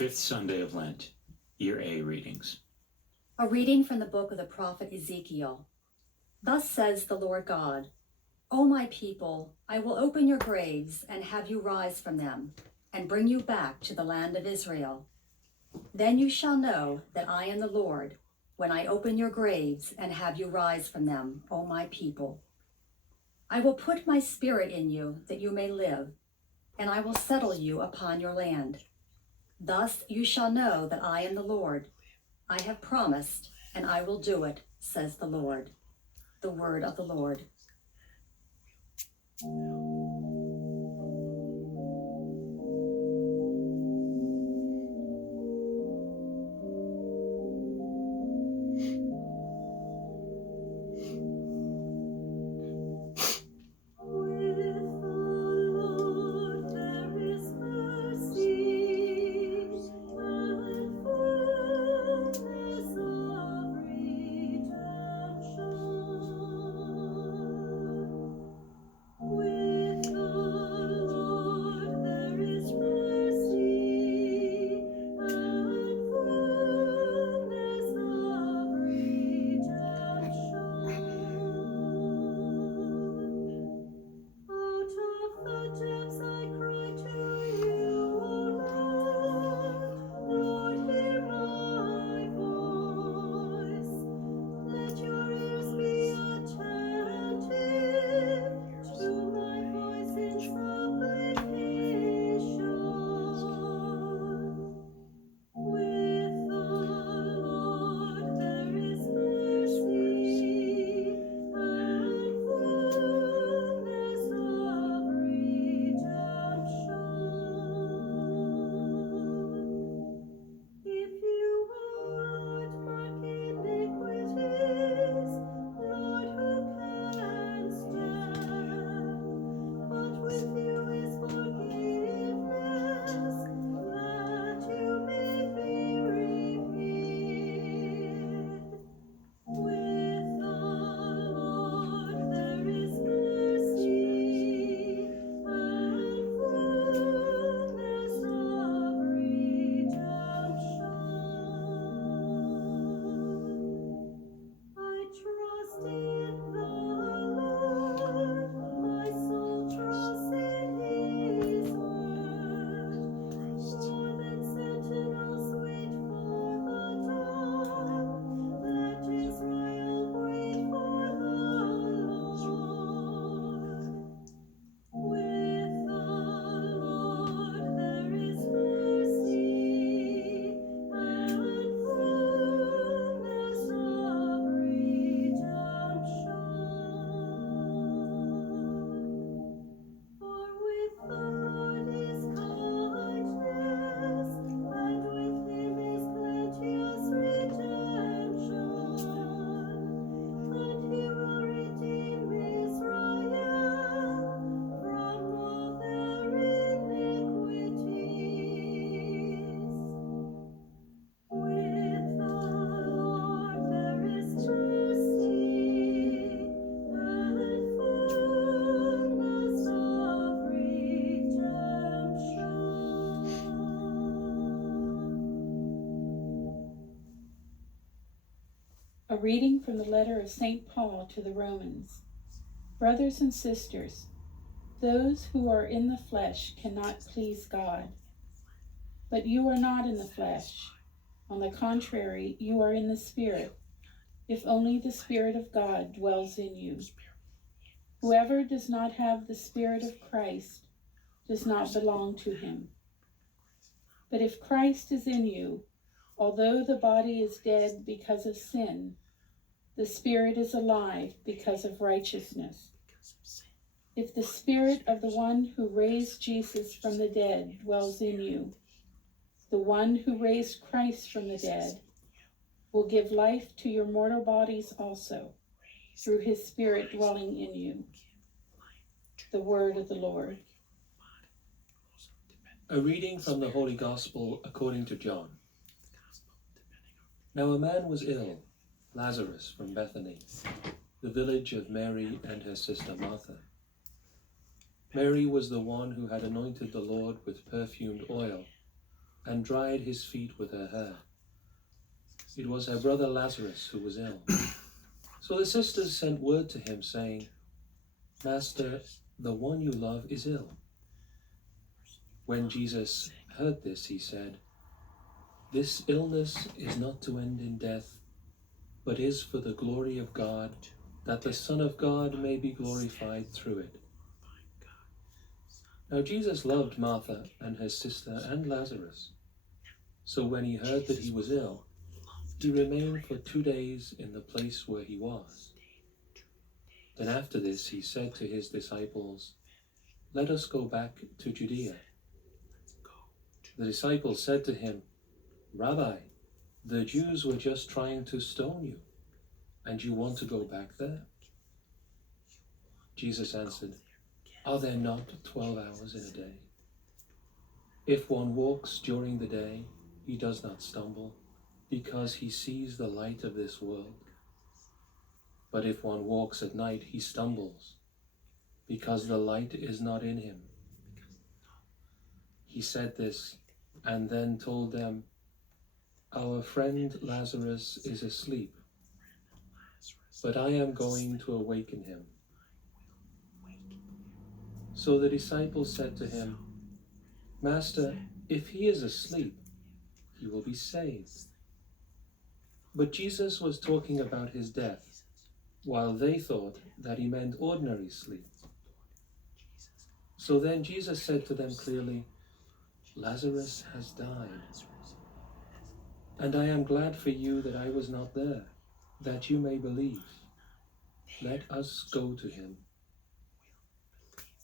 Fifth Sunday of Lent, Year A readings. A reading from the book of the prophet Ezekiel. Thus says the Lord God, O my people, I will open your graves and have you rise from them, and bring you back to the land of Israel. Then you shall know that I am the Lord, when I open your graves and have you rise from them, O my people. I will put my spirit in you that you may live, and I will settle you upon your land. Thus you shall know that I am the Lord. I have promised, and I will do it, says the Lord. The word of the Lord. A reading from the letter of St. Paul to the Romans. Brothers and sisters, those who are in the flesh cannot please God. But you are not in the flesh. On the contrary, you are in the Spirit, if only the Spirit of God dwells in you. Whoever does not have the Spirit of Christ does not belong to him. But if Christ is in you, although the body is dead because of sin, the Spirit is alive because of righteousness. If the Spirit of the one who raised Jesus from the dead dwells in you, the one who raised Christ from the dead will give life to your mortal bodies also, through his Spirit dwelling in you. The word of the Lord. A reading from the Holy Gospel according to John. Now a man was ill, Lazarus from Bethany, the village of Mary and her sister Martha. Mary was the one who had anointed the Lord with perfumed oil, and dried his feet with her hair. It was her brother Lazarus who was ill. So the sisters sent word to him, saying, "Master, the one you love is ill." When Jesus heard this, he said, "This illness is not to end in death, but is for the glory of God, that the Son of God may be glorified through it." Now Jesus loved Martha and her sister and Lazarus. So when he heard that he was ill, he remained for 2 days in the place where he was. Then after this he said to his disciples, "Let us go back to Judea." The disciples said to him, "Rabbi, the Jews were just trying to stone you, and you want to go back there?" Jesus answered, "Are there not 12 hours in a day? If one walks during the day, he does not stumble, because he sees the light of this world. But if one walks at night, he stumbles, because the light is not in him." He said this, and then told them, "Our friend Lazarus is asleep, but I am going to awaken him." So the disciples said to him, "Master, if he is asleep, he will be saved." But Jesus was talking about his death, while they thought that he meant ordinary sleep. So then Jesus said to them clearly, "Lazarus has died, and I am glad for you that I was not there, that you may believe. Let us go to him."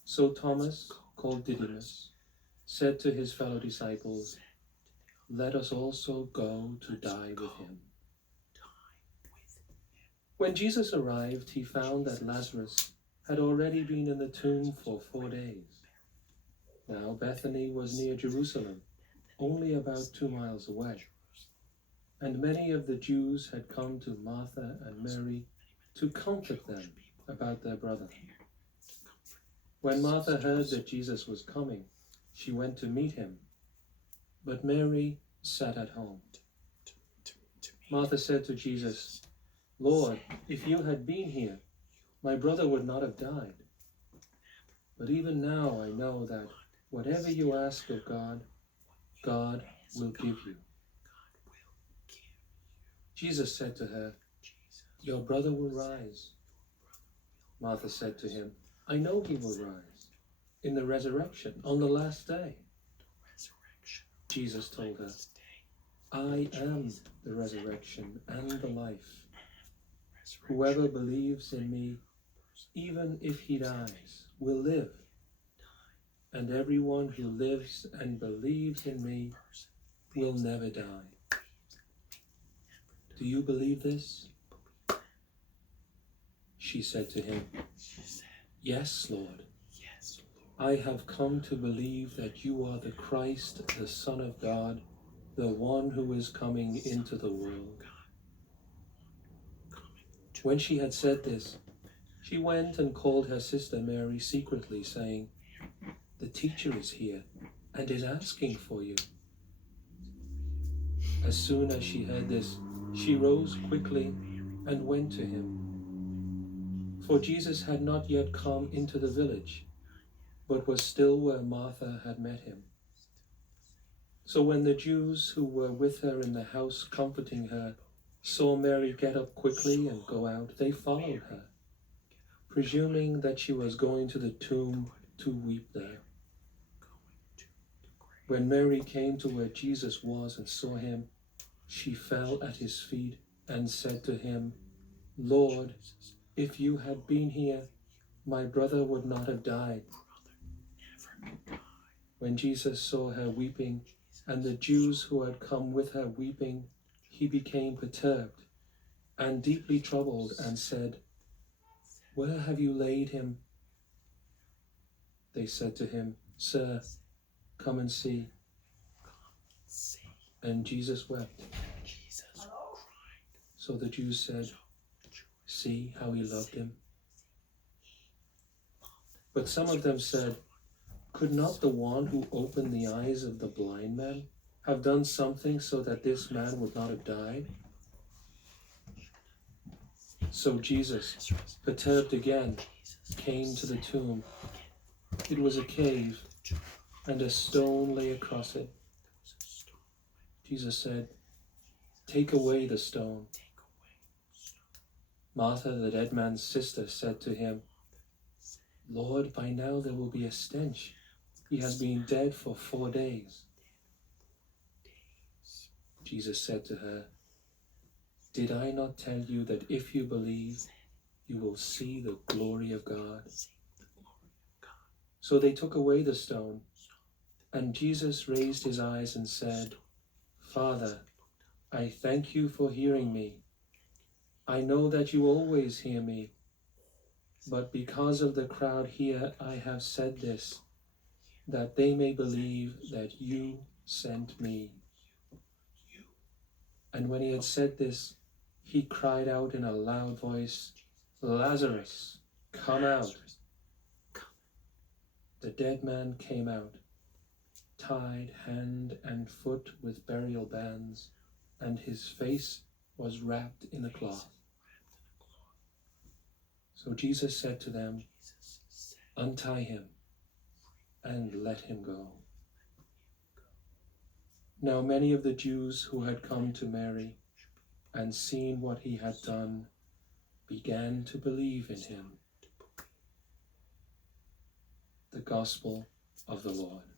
So Thomas, called Didymus, said to his fellow disciples, "Let us also go to die with him." When Jesus arrived, he found that Lazarus had already been in the tomb for 4 days. Now Bethany was near Jerusalem, only about 2 miles away, and many of the Jews had come to Martha and Mary to comfort them about their brother. When Martha heard that Jesus was coming, she went to meet him, but Mary sat at home. Martha said to Jesus, "Lord, if you had been here, my brother would not have died. But even now I know that whatever you ask of God, God will give you." Jesus said to her, "Your brother will rise." Martha said to him, "I know he will rise in the resurrection on the last day." Jesus told her, "I am the resurrection and the life. Whoever believes in me, even if he dies, will live. And everyone who lives and believes in me will never die. Do you believe this?" She said to him, "Yes, Lord. I have come to believe that you are the Christ, the Son of God, the one who is coming into the world." When she had said this, she went and called her sister Mary secretly, saying, "The teacher is here and is asking for you." As soon as she heard this, she rose quickly and went to him. For Jesus had not yet come into the village, but was still where Martha had met him. So when the Jews who were with her in the house comforting her saw Mary get up quickly and go out, they followed her, presuming that she was going to the tomb to weep there. When Mary came to where Jesus was and saw him, she fell at his feet and said to him, "Lord, if you had been here, my brother would not have died." When Jesus saw her weeping, and the Jews who had come with her weeping, he became perturbed and deeply troubled and said, "Where have you laid him?" They said to him, "Sir, come and see." And Jesus wept. So the Jews said, "See how he loved him." But some of them said, "Could not the one who opened the eyes of the blind man have done something so that this man would not have died? So Jesus, perturbed again, came to the tomb. It was a cave, and a stone lay across it. Jesus said, "Take away the stone." Martha, the dead man's sister, said to him, "Lord, by now there will be a stench. He has been dead for 4 days." Jesus said to her, "Did I not tell you that if you believe, you will see the glory of God?" So they took away the stone, and Jesus raised his eyes and said, "Father, I thank you for hearing me. I know that you always hear me, but because of the crowd here, I have said this, that they may believe that you sent me." And when he had said this, he cried out in a loud voice, "Lazarus, come out." The dead man came out, tied hand and foot with burial bands, and his face was wrapped in a cloth. So Jesus said to them, "Untie him and let him go." Now many of the Jews who had come to Mary and seen what he had done began to believe in him. The Gospel of the Lord.